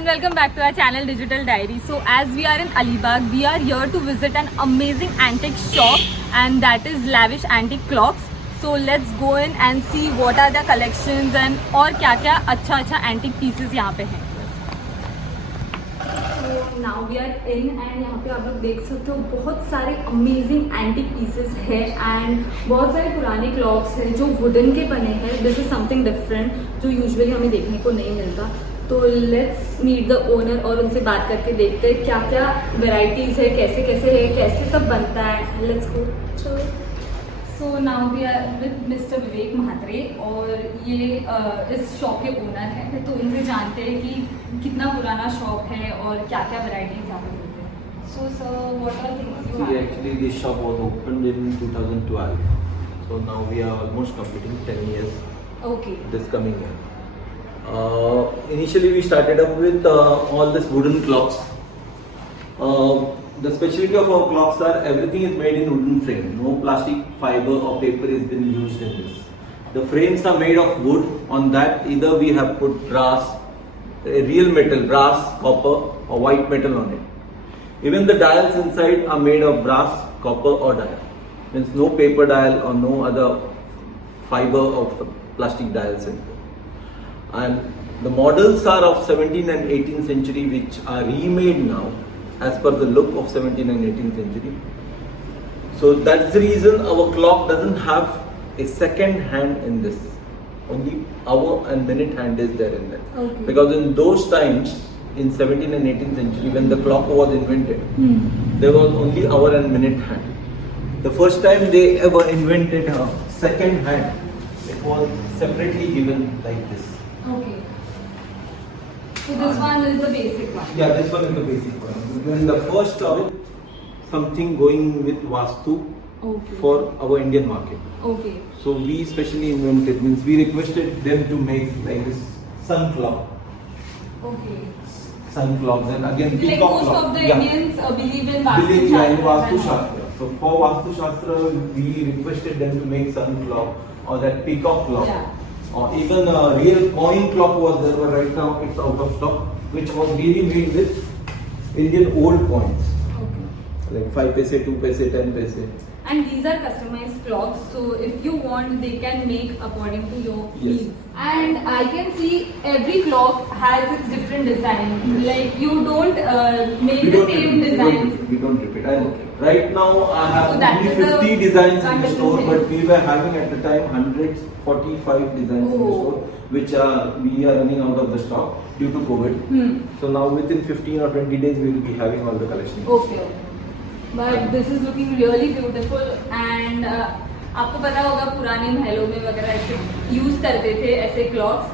and welcome back to our channel Digital Diary. So as we are in Alibag, we are here to visit an amazing antique shop, and that is Lavish Antique Clocks. So let's go in and see what are the collections and और क्या-क्या अच्छा antique pieces यहाँ पे हैं. So now we are in and यहाँ पे आप लोग देख सकते हो बहुत सारे amazing antique pieces है and बहुत सारे पुराने clocks हैं जो wooden के बने हैं. This is something different जो usually हमें देखने को नहीं मिलता. तो लेट्स मीट द ओनर और उनसे बात करके देखते हैं क्या क्या वेराइटीज है, कैसे कैसे है, कैसे सब बनता है. Let's go. So now we are with mister Vivek Mhatre और ये इस शॉप के ओनर हैं. तो इनसे जानते हैं कि कितना पुराना शॉप है और क्या क्या वेराइटीज यहाँ पे मिलते हैं. So sir what are things you have? Actually, this shop was opened in 2012. So now we are almost completing 10 years. Okay. This coming year. Initially we started up with all this wooden clocks. The specialty of our clocks are everything is made in wooden frame. No plastic, fiber or paper is been used in this. The frames are made of wood. On that either we have put brass, real metal, brass, copper or white metal on it. Even the dials inside are made of brass, copper or dial. Means no paper dial or no other fiber of plastic dials in it. And the models are of 17th and 18th century which are remade now as per the look of 17th and 18th century. So that's the reason our clock doesn't have a second hand in this. Only hour and minute hand is there in there. Okay. Because in those times, in 17th and 18th century when the clock was invented, there was only hour and minute hand. The first time they ever invented a second hand, it was separately given like this. Okay. So this one is the basic one. Yeah, this one is the basic one. Then the first of it, something going with Vastu for our Indian market. Okay. So we specially invented, means we requested them to make like this sun clock. Okay. Sun clocks and again Like peacock most clock. of the Yeah. Indians believe in Vastu Believe in Shastra. Vastu Shastra. So for Vastu Shastra, we requested them to make sun clock or that peacock clock. Yeah. Or even a real coin clock was there, but right now it's out of stock, which was really made with Indian old coins, Okay. like 5 paise, 2 paise, 10 paise. And these are customized clocks, so if you want, they can make according to your Yes. needs. And I can see every clock has its different design. Like you don't make the same designs. We don't repeat. And right now I have So that only is the 50 designs in the store, thing. but we were having at the time 145 designs in the store, which we are running out of the stock due to COVID. So now within 15 or 20 days we will be having all the collection. Okay. But this is looking really beautiful and आपको पता होगा पुराने महलों में वगैरह ऐसे use करते थे ऐसे क्लॉक्स.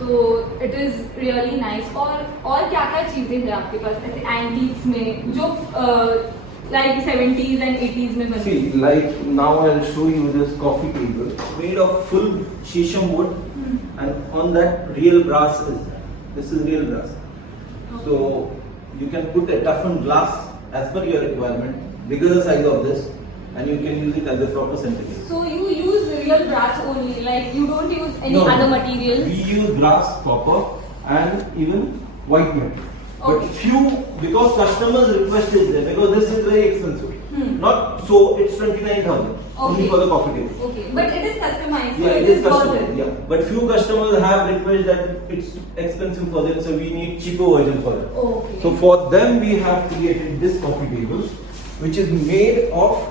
तो इट इज रियली नाइस. और क्या क्या चीजें हैं आपके पास ऐसे एंटीक्स में जो like 70s and 80s में बनी? See, like now I'll show you this coffee table made of full shisham wood, and on that real brass is there. This is real brass. So you can put a toughened glass as per your requirement, bigger the size of this, and you can use it as a proper centerpiece. So you use real brass only, like you don't use any No, other materials? We use brass, copper, and even white metal. But Okay. few, because customers request is there, because this is very expensive. Not so, it's 29,000 only Okay. for the coffee table. Okay, but it is customized. So Yeah, it is worth customized. Yeah, but few customers have requested that it's expensive for them, so we need cheaper version for them. Okay. So for them, we have created this coffee table, which is made of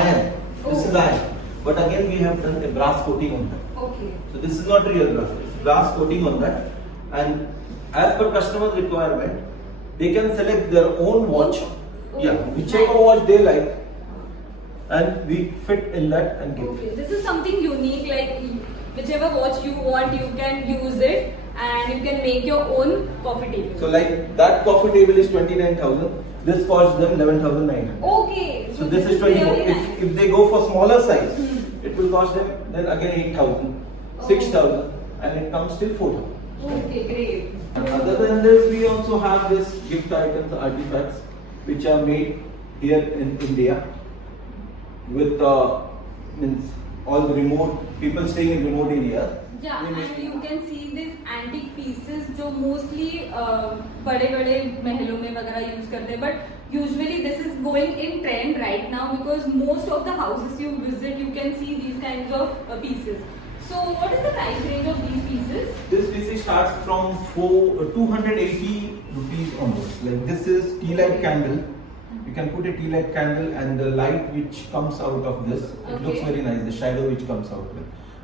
iron. This is iron, but again we have done a brass coating on that. Okay. So this is not real brass; it's brass coating on that, and as per customer's requirement, they can select their own watch. Yeah, whichever watch they like, and we fit in that and give. Okay, this is something unique. Like whichever watch you want, you can use it, and you can make your own coffee table. So like that coffee table is 29,000. This costs them 11,900. Okay. So this is 24. really nice. If they go for smaller size, it will cost them then again 8,000, 6,000, and it comes till 4,000. Okay, great. And other than this, we also have this gift items, artifacts, which are made here in India with means all the remote people staying in remote areas. Yeah, and you can see these antique pieces जो mostly बड़े बड़े महलों में वगैरह use करते हैं, but usually this is going in trend right now because most of the houses you visit you can see these kinds of pieces. So what is the price range of these pieces? This piece starts from 280 rupees onwards. Like this is tea light candle. You can put a tea light candle and the light which comes out of this. It looks very nice. The shadow which comes out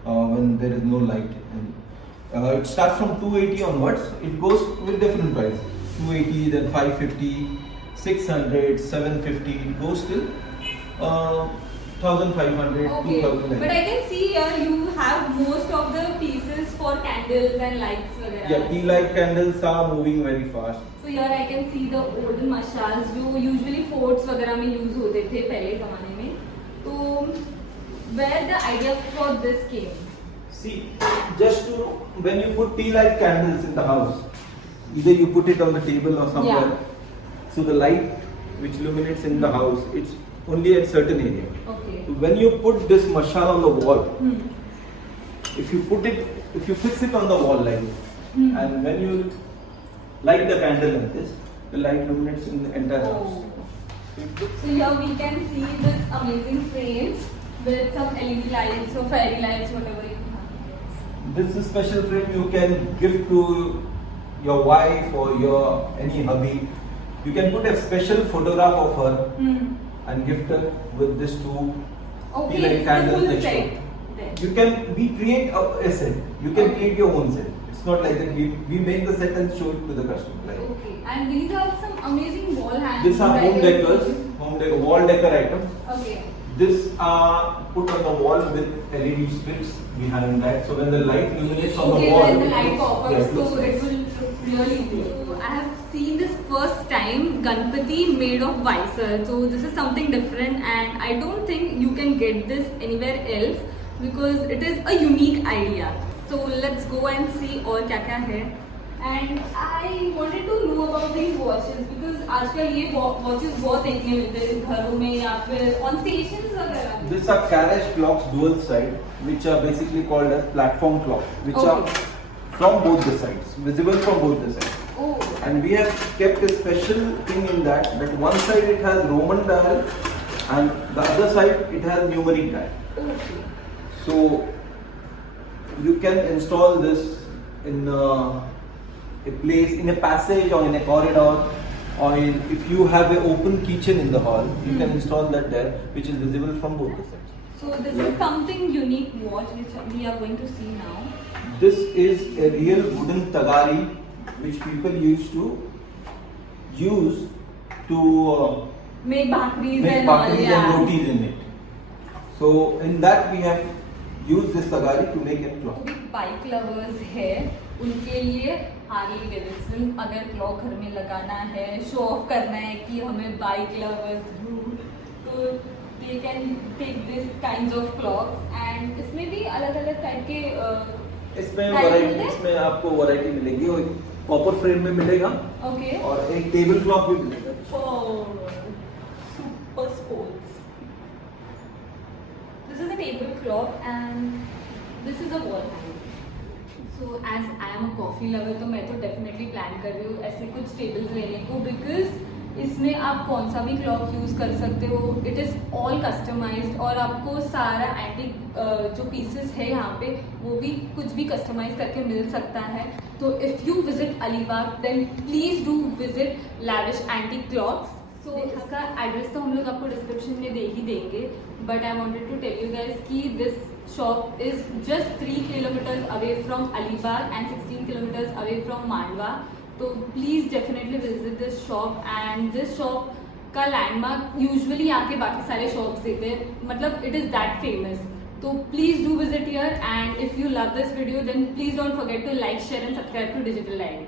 when there is no light. And, it starts from 280 onwards. It goes with different prices. 280, then 550, 600, 750. It goes till 1500, Okay, 2000. but I can see here you have most of the pieces for candles and lights वगैरह. Yeah, tea light candles are moving very fast. So here I can see the olden mashals जो usually forts वगैरह में use होते थे पहले ज़माने में. तो where the idea for this came? See, just to when you put tea light candles in the house, either you put it on the table or somewhere. Yeah. So the light which illuminates in the house, it's only at certain area. Okay. So when you put this mashal on the wall, if you fix it on the wall like this, and when you light the candle like this, the light illuminates in the entire house. So here we can see this amazing frames with some LED lights or fairy lights, whatever you have. This is special frame you can give to your wife or your any hubby. You can put a special photograph of her and gift her with this two Okay, tea light it's the candles full next to set. it. There. You can create a set. You can create your own set. It's not like that we make the set and show it to the customer. Like Okay, and these are some amazing wall hangings. these are home decors, wall decor items. Okay. This are put on the wall with LED strips behind that. So when the light illuminates on the Okay, wall, when the it light looks- pops, yeah, it so looks it nice. will look really good. I have seen this first time Ganpati made of visor. So this is something different, and I don't think you can get this anywhere else because it is a unique idea. So let's go and see और क्या क्या है. And I wanted to know about these watches because आजकल ये watches बहुत देखने मिलते हैं घरों में या फिर on stations वगैरह. These are carriage clocks dual side, which are basically called as platform clocks, which Okay. are from both the sides, visible from both the sides. Oh. And we have kept a special thing in that one side it has Roman dial and the other side it has numeric dial. Okay. So you can install this in a place, in a passage or in a corridor, or if you have an open kitchen in the hall, you can install that there, which is visible from both the sides. So this is something unique watch which we are going to see now. This is a real wooden tagari which people used to use to Make bhakris make and all, bhakris yeah. and rotis in it. So in that we have used this tagari to make a clock. तो भी bike lovers है उनके लिए Harley Davidson अगर clock घर में लगाना है, शो ऑफ करना है कि हमें बाइक लवर्स हूँ, तो they can take this kinds of clocks. And इसमें भी अलग अलग टाइप के इसमें Type वैरायटी, मिलते हैं? इसमें आपको वैरायटी मिलेगी और कॉपर फ्रेम में मिलेगा ओके और एक टेबल क्लॉक भी मिलेगा. Super sports. This is a table clock and this is a wall hanger. So as I am a coffee lover तो मैं तो definitely plan कर रही हूँ ऐसे कुछ tables लेने को because इसमें आप कौन सा भी क्लॉक यूज़ कर सकते हो. इट इज़ ऑल कस्टमाइज्ड और आपको सारा एंटिक जो पीसेस है यहाँ पे वो भी कुछ भी कस्टमाइज करके मिल सकता है. तो if you visit Alibaug then please do visit lavish antique clocks. So इसका एड्रेस तो हम लोग आपको डिस्क्रिप्शन में दे ही देंगे, but I wanted to tell you guys कि this shop is just 3 kilometers away from Alibaug and 16 kilometers away from Mandwa. तो please definitely visit this shop. And this shop का लैंडमार्क यूजुअली यहाँ के बाकी सारे शॉप्स देते हैं, मतलब इट इज़ दैट फेमस. तो please do visit here. And if you love this video then please don't forget to like, share and subscribe to digital diary.